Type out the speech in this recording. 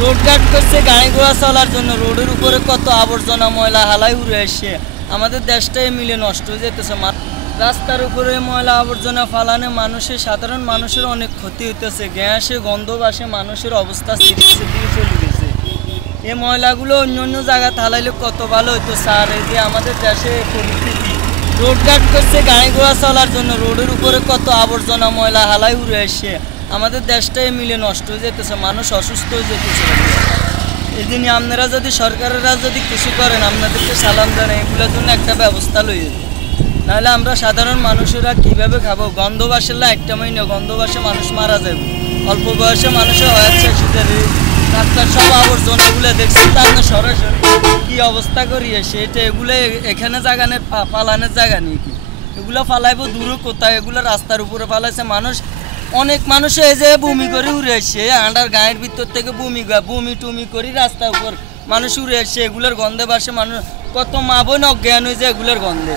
Road কাট করছে গাড়ি ঘোড়া চলার জন্য। রোডের উপরে কত আবর্জনা ময়লা হালাই উড়ে এসে আমাদের দেশটাই মিলে নষ্ট হয়ে যেতেছে। রাস্তার উপরে ময়লা আবর্জনা ফালানে সাধারণ মানুষের অনেক ক্ষতি হইতেছে। গ্যাসে গন্ধ বাসে মানুষের অবস্থা সিরিয়াসের দিকে চলে গেছে। এই ময়লাগুলো অন্য অন্য জায়গায় থালাইলে কত ভালো হইতো স্যার। এই যে আমাদের দেশে পরিস্থিতি, রোড কাট করছে গাড়ি ঘোড়া চলার জন্য। রোডের উপরে কত আবর্জনা ময়লা হালাই উড়ে এসে আমাদের দেশটাই মিলে নষ্ট হয়ে যেতেছে। মানুষ অসুস্থ হয়ে যেতেছে। এই জন্য আপনারা যদি সরকারেরা যদি কিছু করেন, আপনাদেরকে সালাম জানাই, এগুলোর জন্য একটা ব্যবস্থা লইয়ে। নাহলে আমরা সাধারণ মানুষেরা কীভাবে খাবো? গন্ধ বাসের একটা মাইনে গন্ধ বাসে মানুষ মারা যাবে। অল্প বয়সে মানুষের হয়েছে রাস্তার সব আবর্জনাগুলো দেখছেন তার না সরাসরি কী অবস্থা করিয়ে সেটা। এগুলো এখানে জায়গা নেই, পালানের জায়গা নেই কি? এগুলো ফালাইবো দূরে কোথায়? এগুলো রাস্তার উপরে ফালাইছে মানুষ। অনেক মানুষ এই যে বমি করে উড়ে এসছে, আন্ডার গায়ের ভিতর থেকে বমি টুমি করি রাস্তার উপর মানুষ উড়ে এসছে। এগুলোর গন্ধে বাসে মানুষ কত মা বোন অজ্ঞান হয়ে যায় এগুলোর গন্ধে।